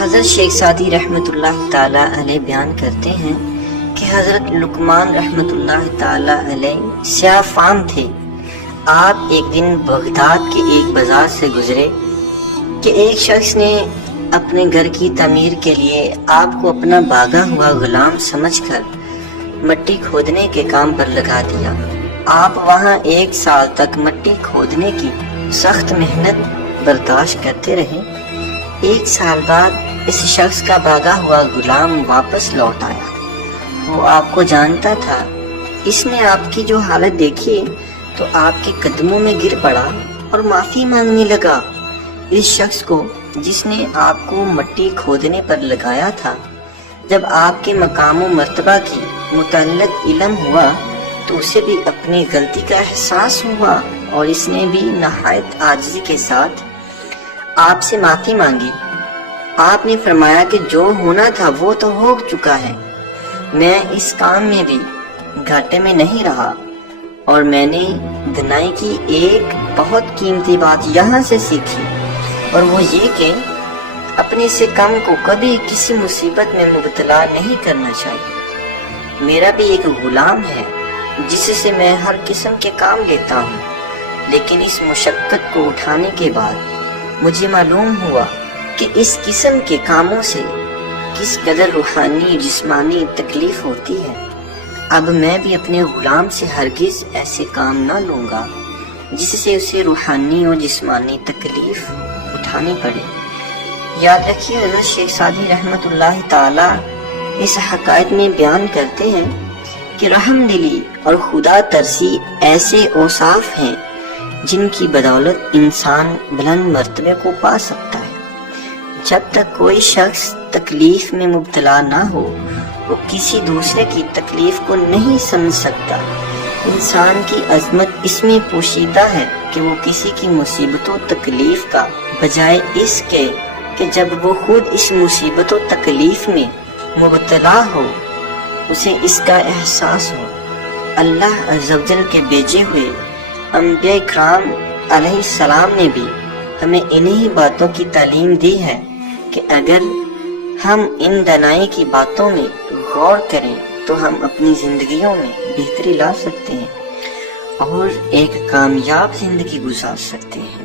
حضرت شیخ سعدی رحمۃ اللہ تعالی علیہ بیان کرتے ہیں کہ حضرت لقمان رحمۃ اللہ تعالی علیہ سیاہ فام تھے۔ آپ ایک دن بغداد کے ایک بازار سے گزرے کہ ایک شخص نے اپنے گھر کی تعمیر کے لیے آپ کو اپنا بھاگا ہوا غلام سمجھ کر مٹی کھودنے کے کام پر لگا دیا۔ آپ وہاں 1 سال تک مٹی کھودنے کی سخت محنت برداشت کرتے رہے۔ 1 سال بعد اس شخص کا بھاگا ہوا غلام واپس لوٹ آیا۔ وہ آپ کو جانتا تھا۔ اس نے آپ کی جو حالت دیکھی تو آپ کے قدموں میں گر پڑا اور معافی مانگنے لگا۔ اس شخص کو جس نے آپ کو مٹی کھودنے پر لگایا تھا، جب آپ کے مقام و مرتبہ کی متعلق علم ہوا تو اسے بھی اپنی غلطی کا احساس ہوا اور اس نے بھی نہایت عاجزی کے ساتھ آپ سے معافی مانگی۔ آپ نے فرمایا کہ جو ہونا تھا وہ تو ہو چکا ہے، میں اس کام میں بھی گھاٹے میں نہیں رہا، اور میں نے دنائی کی ایک بہت قیمتی بات یہاں سے سیکھی، اور وہ یہ کہ اپنے سے کم کو کبھی کسی مصیبت میں مبتلا نہیں کرنا چاہیے۔ میرا بھی ایک غلام ہے جس سے میں ہر قسم کے کام لیتا ہوں، لیکن اس مشقت کو اٹھانے کے بعد مجھے معلوم ہوا کہ اس قسم کے کاموں سے کس قدر روحانی جسمانی تکلیف ہوتی ہے۔ اب میں بھی اپنے غلام سے ہرگز ایسے کام نہ لوں گا جس سے اسے روحانی اور جسمانی تکلیف اٹھانی پڑے۔ یاد رکھیے، حضرت شیخ سعدی رحمۃ اللہ تعالی اس حقائق میں بیان کرتے ہیں کہ رحم دلی اور خدا ترسی ایسے اوصاف ہیں جن کی بدولت انسان بلند مرتبے کو پا سکتا ہے۔ جب تک کوئی شخص تکلیف میں مبتلا نہ ہو وہ کسی دوسرے کی تکلیف کو نہیں سمجھ سکتا۔ انسان کی عظمت اس میں پوشیدہ ہے کہ وہ کسی کی مصیبت و تکلیف کا بجائے اس کے کہ جب وہ خود اس مصیبت و تکلیف میں مبتلا ہو اسے اس کا احساس ہو۔ اللہ عز و جل کے بھیجے ہوئے انبیاء کرام علیہ السلام نے بھی ہمیں انہی باتوں کی تعلیم دی ہے کہ اگر ہم ان دنائی کی باتوں میں غور کریں تو ہم اپنی زندگیوں میں بہتری لا سکتے ہیں اور ایک کامیاب زندگی گزار سکتے ہیں۔